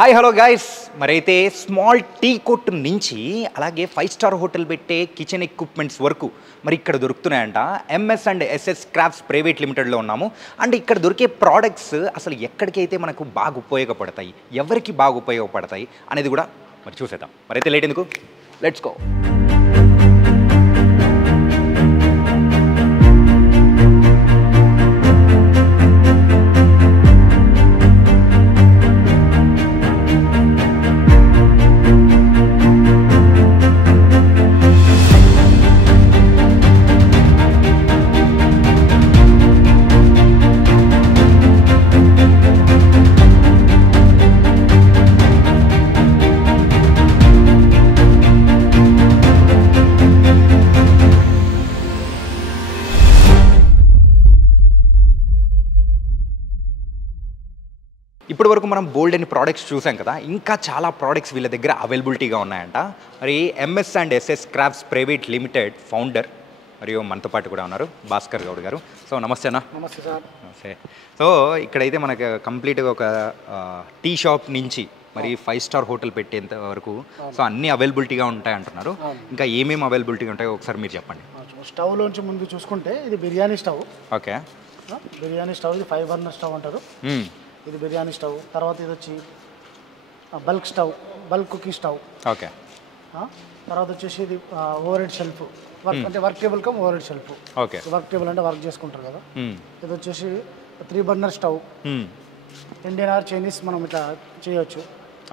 Hi hello guys, మరైతే small tea కొట్టు నుంచి అలాగే 5 స్టార్ హోటల్ పెట్టే కిచెన్ ఎక్విప్మెంట్స్ వరకు మరి ఇక్కడ దొరుకుతున్నాయంట. MS and SS crafts private లిమిటెడ్లో ఉన్నాము. అండ్ ఇక్కడ దొరికే ప్రోడక్ట్స్ అసలు ఎక్కడికైతే మనకు బాగా ఉపయోగపడతాయి, ఎవరికి బాగా ఉపయోగపడతాయి అనేది కూడా మరి చూసేద్దాం. మరైతే లేట్ ఎందుకు, లెట్స్ గో. ఇప్పటి వరకు మనం బోల్డ్ అని ప్రోడక్ట్స్ చూసాం కదా, ఇంకా చాలా ప్రోడక్ట్స్ వీళ్ళ దగ్గర అవైలబిలిటీగా ఉన్నాయంట. మరి MS and SS crafts private limited founder మరియు మనతో పాటు కూడా ఉన్నారు భాస్కర్ గౌడ్ గారు. సో నమస్తే అన్న. నమస్తే సార్. నమస్తే. సో ఇక్కడైతే మనకు కంప్లీట్గా ఒక టీ షాప్ నుంచి మరి 5 స్టార్ హోటల్ పెట్టేంత వరకు సో అన్నీ అవైలబిలిటీగా ఉంటాయి అంటున్నారు. ఇంకా ఏమేమి అవైలబిలిటీగా ఉంటాయో ఒకసారి మీరు చెప్పండి. స్టవ్లోంచి ముందు చూసుకుంటే ఇది biryani stove. Okay, biryani stove, ఇది 5 బర్నర్ స్టవ్ అంటారు. ఇది బిర్యానీ స్టవ్. తర్వాత ఇది వచ్చి bulk stove, bulk cooking stove. Okay. తర్వాత వచ్చేసి ఇది ఓవర్ హెడ్ షెల్ఫ్, అంటే work table come over head shelf. Okay. Work table అంటే వర్క్ చేసుకుంటారు కదా. ఇది వచ్చేసి 3 burner stove. Indian or Chinese మనం ఇట్లా చేయొచ్చు.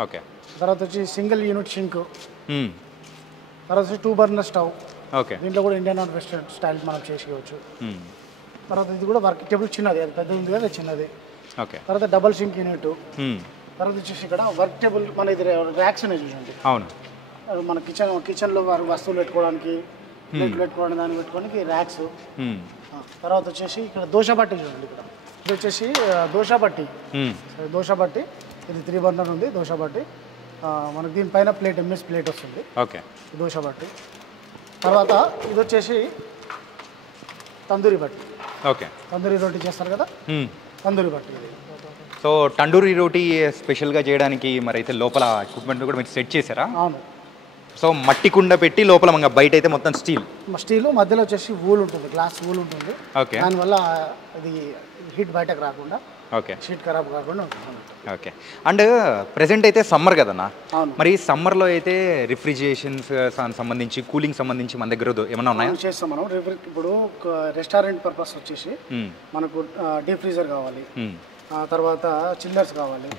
ఓకే. తర్వాత వచ్చి సింగిల్ యూనిట్ షింక్. తర్వాత వచ్చి 2 బర్నర్ స్టవ్. ఓకే. దీంట్లో కూడా ఇండియన్ ఆర్ వెస్టర్న్ స్టైల్ మనం చేసుకోవచ్చు. తర్వాత ఇది కూడా వర్క్ టేబుల్ చిన్నది, అది పెద్దది ఉంది కదా, చిన్నది. ఓకే. తర్వాత డబల్ సింక్ యూనిట్. తర్వాత వచ్చేసి ఇక్కడ వర్క్ టేబుల్, మన ఇది ర్యాక్స్ అనేవి చూడండి. అవును, మన కిచెన్లో వస్తువులు పెట్టుకోవడానికి, ప్లేట్లు పెట్టుకోవడానికి, దాన్ని పెట్టుకోవడానికి ర్యాక్స్. తర్వాత వచ్చేసి ఇక్కడ దోశ బట్టి చూడండి. ఇక్కడ ఇది వచ్చేసి దోశ బట్టి. ఇది 3 బర్నర్ ఉంది దోశ బట్టి. మనకి దీనిపైన ప్లేట్, ఎంఎస్ ప్లేట్ వస్తుంది. ఓకే. దోశ బట్టి. తర్వాత ఇది వచ్చేసి తందూరి బట్టి. ఓకే. తందూరి రోటీ చేస్తారు కదా, తందూరి బట్టి ఇది. సో తండూరి రోటీ స్పెషల్గా చేయడానికి మరి అయితే లోపల ఎక్విప్మెంట్ కూడా మీరు సెట్ చేశారా? అవును. సో మట్టి కుండ పెట్టి లోపల మన బయట అయితే మొత్తం స్టీల్, మధ్యలో వచ్చేసి వూల్ ఉంటుంది, గ్లాస్ వూల్ ఉంటుంది. ఓకే. దానివల్ల అది హీట్ బయటకు రాకుండా, ఓకే, షీట్ ఖరాబ్ కాకుండా ఉంటుంది. ఓకే. అండ్ ప్రెసెంట్ అయితే సమ్మర్ కదన్నా, అవును. మరి సమ్మర్లో అయితే రిఫ్రిజిరేషన్స్ సంబంధించి, కూలింగ్ సంబంధించి మన దగ్గర ఏమైనా ఉన్నాయా? చేస్తాం మనం. ఇప్పుడు రెస్టారెంట్ పర్పస్ వచ్చేసి మనకు డీప్ ఫ్రీజర్ కావాలి, తర్వాత చిల్లర్స్ కావాలి,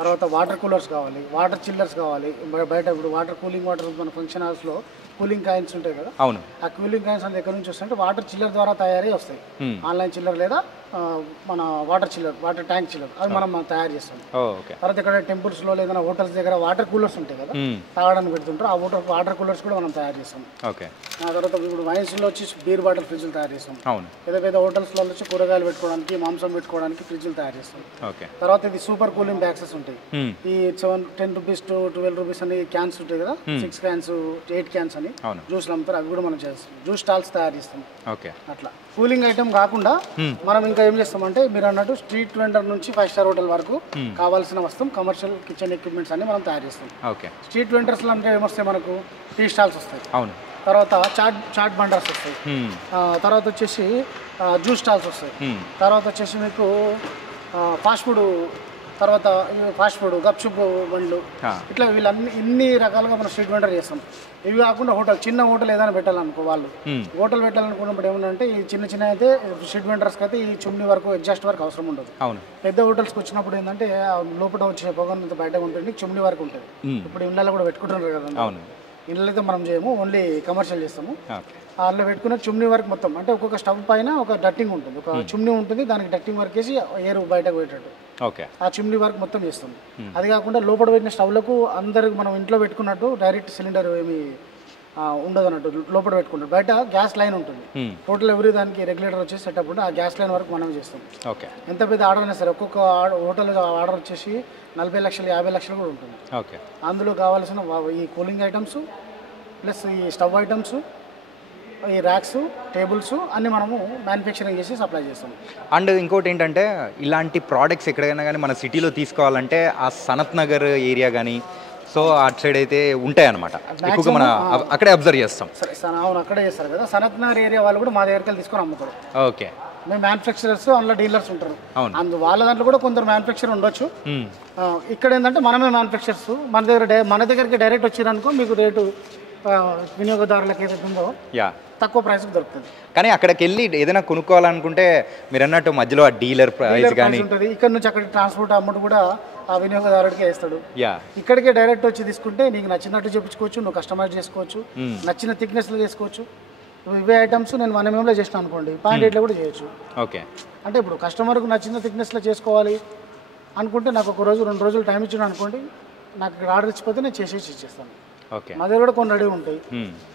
తర్వాత వాటర్ కూలర్స్ కావాలి, వాటర్ చిల్లర్స్ కావాలి. బయట ఇప్పుడు వాటర్ కూలింగ్ వాటర్ మన ఫంక్షన్ హాల్స్లో కూలింగ్ కాయిన్స్ ఉంటాయి కదా. అవును. ఆ కూలింగ్ కాయిన్స్ అనేది ఎక్కడి నుంచి వస్తాయంటే వాటర్ చిల్లర్ ద్వారా తయారీ వస్తాయి. ఆన్లైన్ చిల్లర్ లేదా మన వాటర్ చిల్లర్, వాటర్ ట్యాంక్ చిల్లర్, అది మనం తయారు చేస్తాం. తర్వాత ఇక్కడ టెంపుల్స్లో లేదా హోటల్స్ దగ్గర వాటర్ కూలర్స్ ఉంటాయి కదా, తాగడానికి పెడుతుంటారు. ఆ వాటర్ కూలర్స్ కూడా మనం తయారు చేస్తాం. ఓకే. ఆ తర్వాత ఇప్పుడు వైన్స్లో వచ్చి బీర్ బాటిల్ ఫ్రిడ్జ్లు తయారు చేస్తాం. అవును. పెద్ద హోటల్స్లో వచ్చి కూరగాయలు పెట్టుకోవడానికి, మాంసం పెట్టుకోవడానికి ఫ్రిడ్జ్లు తయారు చేస్తాం. ఓకే. తర్వాత ఇది సూపర్ కూలింగ్ బ్యాక్సెస్ ఉంటాయి. ఈ 10 రూపీస్ to 12 రూపీస్ అని క్యాన్స్ ఉంటాయి కదా, 6 క్యాన్స్ 8 క్యాన్స్ అని జ్యూస్లు అమ్ముతారు. అవి కూడా మనం చేస్తాం. జ్యూస్ స్టాల్స్ తయారు చేస్తాం. ఓకే. అట్లా కూలింగ్ ఐటమ్ కాకుండా మనం ఇంకా ఏం చేస్తామంటే, మీరు అన్నట్టు స్ట్రీట్ వెండర్ నుంచి 5 స్టార్ హోటల్ వరకు కావాల్సిన వస్తువు కమర్షియల్ కిచెన్ ఎక్విప్మెంట్స్ అన్ని మనం తయారు చేస్తాం. ఓకే. స్ట్రీట్ వెండర్స్లో అంటే ఏమొస్తాయి, మనకు టీ స్టాల్స్ వస్తాయి. అవును. తర్వాత చాట్ బండర్స్ వస్తాయి. తర్వాత వచ్చేసి జ్యూస్ స్టాల్స్ వస్తాయి. తర్వాత వచ్చేసి మీకు ఫాస్ట్ ఫుడ్, తర్వాత ఫాస్ట్ ఫుడ్ గప్చుప్ బండ్లు, ఇట్లా వీళ్ళన్ని ఇన్ని రకాలుగా మనం స్ట్రీట్ వెండర్ చేస్తాం. ఇవి కాకుండా చిన్న హోటల్ ఏదైనా పెట్టాలనుకో, వాళ్ళు హోటల్ పెట్టాలనుకున్నప్పుడు ఏమన్నా ఈ చిన్న అయితే స్ట్రీట్ వెండర్స్కి అయితే ఈ చుమ్ని వరకు, ఎగ్జాస్ట్ వరకు అవసరం ఉండదు. అవును. పెద్ద హోటల్స్కి వచ్చినప్పుడు ఏంటంటే లోపల వచ్చే పొగంత బయట ఉంటుంది, చుమ్ని వరకు ఉంటుంది. ఇప్పుడు ఇళ్ళలో కూడా పెట్టుకుంటున్నారు కదా. అవును. ఇళ్ళలో అయితే మనం చేయము, ఓన్లీ కమర్షియల్ చేస్తాము. అందులో పెట్టుకున్న చుమ్ని వరకు మొత్తం, అంటే ఒక్కొక్క స్టవ్ పైన ఒక డట్టింగ్ ఉంటుంది, ఒక చుమ్ని ఉంటుంది, దానికి డట్టింగ్ వర్క్ వేసి ఎయిర్ బయటకు పెట్టేటట్టు. ఓకే. ఆ చిమ్నీ వర్క్ మొత్తం చేస్తాం. అది కాకుండా లోపల పెట్టిన స్టవ్లకు అందరికి మనం ఇంట్లో పెట్టుకున్నట్టు డైరెక్ట్ సిలిండర్ ఏమి ఉండదు అన్నట్టు, లోపల పెట్టుకుంటాం. బయట గ్యాస్ లైన్ ఉంటుంది. టోటల్ ఎవరి దానికి రెగ్యులేటర్ వచ్చేసి సెటప్ ఉంటుంది. ఆ గ్యాస్ లైన్ వరకు మనం చేస్తాం. ఓకే. ఎంత పెద్ద ఆర్డర్ అయినా సరే, ఒక్కొక్క హోటల్ ఆర్డర్ వచ్చేసి 40 లక్షలు 50 లక్షలు కూడా ఉంటుంది. అందులో కావాల్సిన ఈ కూలింగ్ ఐటమ్స్ ప్లస్ ఈ స్టవ్ ఐటమ్స్ ఈ ర్యాక్స్, టేబుల్స్ అన్నీ మనము మ్యానుఫ్యాక్చరింగ్ చేసి సప్లై చేస్తాం. అండ్ ఇంకోటి ఏంటంటే ఇలాంటి ప్రోడక్ట్స్ ఎక్కడికైనా కానీ మన సిటీలో తీసుకోవాలంటే ఆ సనత్ నగర్ ఏరియా కానీ సో అటు సైడ్ అయితే ఉంటాయన్నమాట, ఎక్కువగా మన అక్కడే అబ్జర్వ్ చేస్తాం. సరే అవును, అక్కడే చేస్తారు కదా. సనత్ నగర్ ఏరియా వాళ్ళు కూడా మా దగ్గరికి వెళ్ళి తీసుకొని అమ్ముతారు. ఓకే. మేము మ్యానుఫ్యాక్చరర్స్, అందులో డీలర్స్ ఉంటారు. అవును. వాళ్ళ దాంట్లో కూడా కొందరు మ్యానుఫ్యాక్చర్ ఉండొచ్చు. ఇక్కడ ఏంటంటే మనమే మ్యానుఫ్యాక్చర్స్, మన దగ్గరికి డైరెక్ట్ వచ్చిరనుకో మీకు రేటు వినియోగదారులకు ఏదైతే ఉందో తక్కువ ప్రైస్కి దొరుకుతుంది. కానీ అక్కడికి వెళ్ళి ఏదైనా కొనుక్కోవాలనుకుంటే మీరు అన్నట్టు మధ్యలో ఆ డీలర్ ప్రైస్ కానీ ఉంటుంది. ఇక్కడ నుంచి అక్కడికి ట్రాన్స్పోర్ట్ అమౌంట్ కూడా ఆ వినియోగదారుడికి వేస్తాడు. ఇక్కడికే డైరెక్ట్ వచ్చి తీసుకుంటే నీకు నచ్చినట్టు చెప్పుకోవచ్చు, నువ్వు కస్టమైజ్ చేసుకోవచ్చు, నచ్చిన థిక్నెస్లో చేసుకోవచ్చు. ఇవే ఐటమ్స్ నేను 1 mm చేసిన అనుకోండి, 0.8 కూడా చేయొచ్చు. ఓకే. అంటే ఇప్పుడు కస్టమర్కు నచ్చిన థిక్నెస్లో చేసుకోవాలి అనుకుంటే నాకు 1 రోజు 2 రోజులు టైం ఇచ్చిన అనుకోండి, నాకు ఇక్కడ ఆర్డర్ ఇచ్చిపోతే నేను చేసేసి ఇచ్చేస్తాను. ఓకే. మా దగ్గర కూడా కొన్ని రెడీ ఉంటాయి,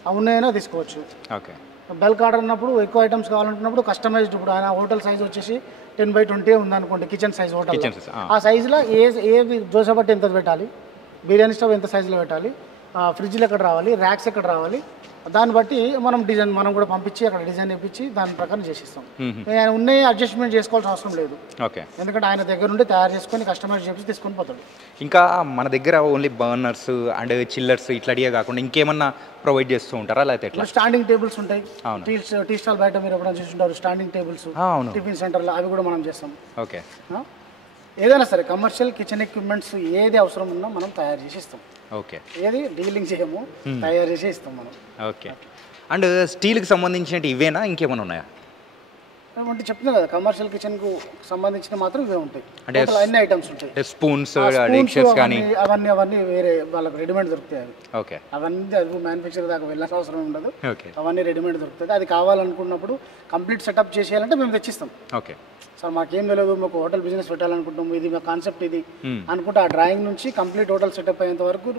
అవి ఉన్నాయైనా తీసుకోవచ్చు. ఓకే. బల్క్ ఆర్డర్ ఉన్నప్పుడు ఎక్కువ ఐటమ్స్ కావాలంటున్నప్పుడు కస్టమైజ్డ్, ఇప్పుడు ఆయన హోటల్ సైజ్ వచ్చేసి 10x20 ఉందనుకోండి, కిచెన్ సైజ్ హోటల్, ఆ సైజులో ఏ దోశ బట్టి ఎంత పెట్టాలి, బిర్యానీ స్టవ్ ఎంత సైజులో పెట్టాలి, ఫ్రిడ్జ్లు ఎక్కడ రావాలి, ర్యాక్స్ ఎక్కడ రావాలి, దాన్ని బట్టి మనం డిజైన్ మనం కూడా పంపించి అక్కడ డిజైన్ ఇప్పించి దాని ప్రకారం చేసిస్తాం. ఆయన ఉన్నాయి అడ్జస్ట్మెంట్ చేసుకోవాల్సిన అవసరం లేదు. ఓకే. ఎందుకంటే ఆయన దగ్గర నుండి తయారు చేసుకొని కస్టమైజ్ చేసి తీసుకొని పోతాడు. ఇంకా మన దగ్గర ఓన్లీ బర్నర్స్ అండ్ చిల్లర్స్ ఇట్లాంటివే కాకుండా ఇంకేమన్నా ప్రొవైడ్ చేస్తూ ఉంటారా లేకపోతే ఎట్లా? స్టాండింగ్ టేబుల్స్ ఉంటాయి. టీ స్టాల్ బయట మీరు ఎప్పుడైనా చూసుంటారు స్టాండింగ్ టేబుల్స్, టిఫిన్ సెంటర్లో అవి కూడా మనం చేస్తాం. ఓకే. ఏదైనా సరే కమర్షియల్ కిచెన్ ఎక్విప్మెంట్స్ ఏది అవసరం ఉన్నా మనం తయారు చేసి ఇస్తాం. ఓకే. ఏది డీలింగ్ చేయము, తయారు చేసి ఇస్తాం మనం. ఓకే. అండ్ స్టీల్కి సంబంధించినట్టు ఇవేనా ఇంకేమైనా ఉన్నాయా? అంటే చెప్తున్నాం కదా, కమర్షియల్ కిచెన్కు సంబంధించిన మాత్రం ఇవే ఉంటాయి. అంటే అన్ని ఐటమ్స్ ఉంటాయి. స్పూన్స్, డిషెస్ కానీ అవన్నీ వేరే వాళ్ళకి రెడీమేడ్ దొరుకుతాయి. అవి ఓకే. అవన్నీ అది మ్యానుఫ్యాక్చర్ దాకా వెళ్ళాల్సిన అవసరం ఉండదు. ఓకే. అవన్నీ రెడీమేడ్ దొరుకుతుంది. అది కావాలనుకున్నప్పుడు కంప్లీట్ సెటప్ చేసేయాలంటే మేము తెచ్చిస్తాం. ఓకే. సార్ మాకేం తెలియదు, మాకు హోటల్ బిజినెస్ పెట్టాలనుకుంటాము, ఇది మా కాన్సెప్ట్ ఇది అనుకుంటే ఆ డ్రాయింగ్ నుంచి కంప్లీట్ హోటల్ సెటప్ అయ్యేంత వరకు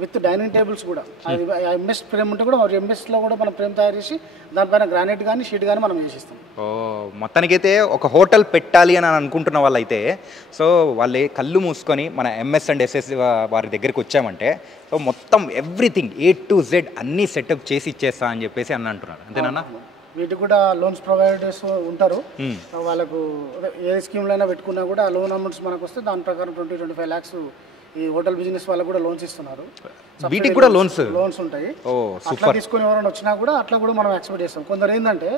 విత్ డైనింగ్ టేబుల్స్ కూడా, అది ఎంఎస్ ఫ్రేమ్ ఉంటే కూడా ఎంఎస్లో కూడా మనం ఫ్రేమ్ తయారు చేసి దానిపైన గ్రానైట్ కానీ షీట్ కానీ మనం చేసిస్తాం. మొత్తానికైతే ఒక హోటల్ పెట్టాలి అని అనుకుంటున్న వాళ్ళైతే సో వాళ్ళే కళ్ళు మూసుకొని మన ఎంఎస్ అండ్ ఎస్ఎస్ వారి దగ్గరికి వచ్చామంటే సో మొత్తం ఎవ్రీథింగ్ A to Z అన్నీ సెటప్ చేసి ఇచ్చేస్తా అని చెప్పేసి అని అంటున్నారు. అంతేనా? వీటికి కూడా లోన్స్ ప్రొవైడర్స్ ఉంటారు. వాళ్ళకు ఏ స్కీమ్లో అయినా పెట్టుకున్నా కూడా లోన్ అమౌంట్స్ మనకు వస్తే దాని ప్రకారం 20-25 lakhs ఈ హోటల్ బిజినెస్ వాళ్ళకు కూడా లోన్స్ ఇస్తున్నారు. వీటికి కూడా లోన్స్ ఉంటాయి. అట్లా తీసుకుని ఎవరైనా వచ్చినా కూడా అట్లా కూడా మనం ఎక్స్పెక్ట్ చేస్తాం. కొందరు ఏంటంటే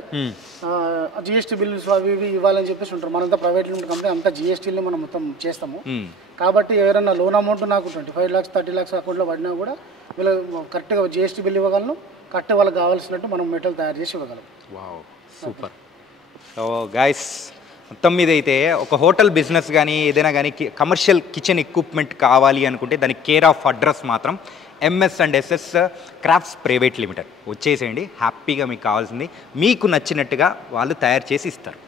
జిఎస్టీ బిల్స్ అవి ఇవి ఇవ్వాలని చెప్పేసి ఉంటారు. మనంతా ప్రైవేట్ లిమిటెడ్ కంపెనీ అంతా జిఎస్టీని మనం మొత్తం చేస్తాము. కాబట్టి ఎవరైనా లోన్ అమౌంట్ నాకు 25 lakhs 30 lakhs అకౌంట్లో పడినా కూడా వీళ్ళు కరెక్ట్గా జిఎస్టీ బిల్ ఇవ్వగలను, కరెక్ట్ వాళ్ళకి కావాల్సినట్టు మనం మెటల్ తయారు చేసి ఇవ్వగలం. Wow, super. సో గైస్, మొత్తం మీద అయితే ఒక హోటల్ బిజినెస్ కానీ ఏదైనా కానీ కమర్షియల్ కిచెన్ ఎక్విప్మెంట్ కావాలి అనుకుంటే దానికి కేర్ ఆఫ్ అడ్రస్ మాత్రం MS and SS crafts private limited. వచ్చేసేయండి, హ్యాపీగా మీకు కావాల్సింది మీకు నచ్చినట్టుగా వాళ్ళు తయారు చేసి ఇస్తారు.